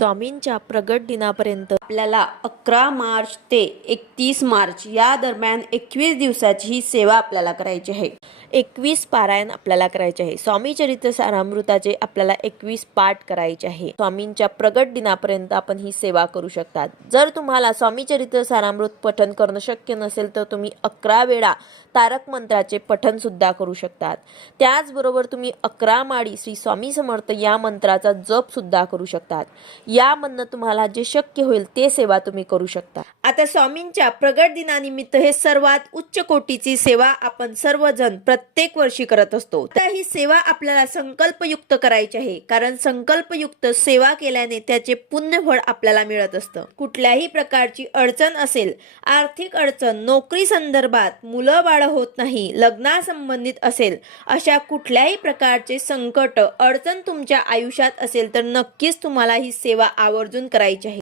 स्वामींच्या प्रगट दिनापर्यंत. आपल्याला अकरा मार्च ते एकतीस मार्च या दरम्यान एकवीस दिवसाची ही सेवा आपल्याला करायची आहे. एकवीस पारायण आपल्याला करायचे आहे. स्वामी चरित्र सारामृताचे आपल्याला एकवीस पाठ करायचे आहे. स्वामींच्या प्रगट दिनापर्यंत आपण ही सेवा करू शकतात. जर तुम्हाला स्वामी चरित्र सारामृत पठन करणं शक्य नसेल तर तुम्ही अकरा वेळा तारक मंत्राचे पठन सुद्धा करू शकतात. त्याचबरोबर तुम्ही अकरा माळी श्री स्वामी समर्थ या मंत्राचा जप सुद्धा करू शकतात. यामधनं तुम्हाला जे शक्य होईल ते सेवा तुम्ही करू शकता. आता स्वामींच्या प्रगट दिनानिमित्त हे सर्वात उच्च कोटीची सेवा आपण सर्वजण प्रत्येक वर्षी करत असतो. तर ही सेवा आपल्याला संकल्पयुक्त करायची आहे कारण संकल्पयुक्त सेवा केल्याने त्याचे पुण्यफळ आपल्याला मिळत असतं. कुठल्याही प्रकारची अडचण असेल आर्थिक अडचण नोकरी संदर्भात मुलं बाळ होत नाही लग्नासंबंधित असेल अशा कुठल्याही प्रकारचे संकट अडचण तुमच्या आयुष्यात असेल तर नक्कीच तुम्हाला ही सेवा आवर्जून करायची आहे.